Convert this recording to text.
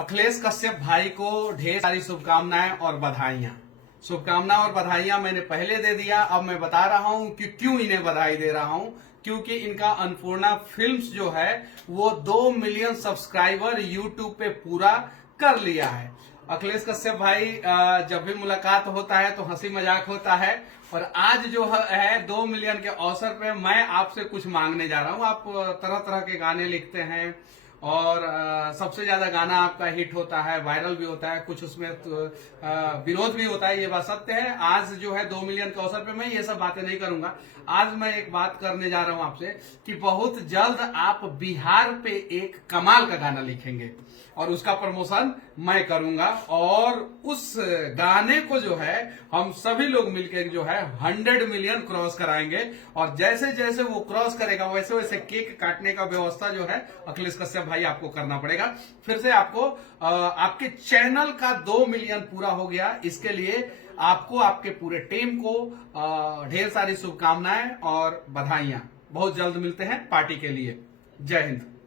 अखिलेश कश्यप भाई को ढेर सारी शुभकामनाएं और बधाइयां मैंने पहले दे दिया। अब मैं बता रहा हूं कि क्यों इन्हें बधाई दे रहा हूं। क्योंकि इनका अन्नपूर्णा फिल्म्स जो है वो 2 मिलियन सब्सक्राइबर यूट्यूब पे पूरा कर लिया है। अखिलेश कश्यप भाई जब भी मुलाकात होता है तो हंसी मजाक होता है, और आज जो है 2 मिलियन के अवसर पे मैं आपसे कुछ मांगने जा रहा हूं। आप तरह तरह के गाने लिखते हैं और सबसे ज्यादा गाना आपका हिट होता है, वायरल भी होता है, कुछ उसमें विरोध भी होता है, ये बात सत्य है। आज जो है 2 मिलियन के अवसर पे मैं ये सब बातें नहीं करूंगा। आज मैं एक बात करने जा रहा हूं आपसे कि बहुत जल्द आप बिहार पे एक कमाल का गाना लिखेंगे और उसका प्रमोशन मैं करूंगा, और उस गाने को जो है हम सभी लोग मिलकर जो है 100 मिलियन क्रॉस कराएंगे, और जैसे जैसे वो क्रॉस करेगा वैसे वैसे केक काटने का व्यवस्था जो है अखिलेश कश्यप भाई आपको करना पड़ेगा। फिर से आपको आपके चैनल का 2 मिलियन पूरा हो गया, इसके लिए आपको आपके पूरे टीम को ढेर सारी शुभकामनाएं और बधाइयां। बहुत जल्द मिलते हैं पार्टी के लिए। जय हिंद।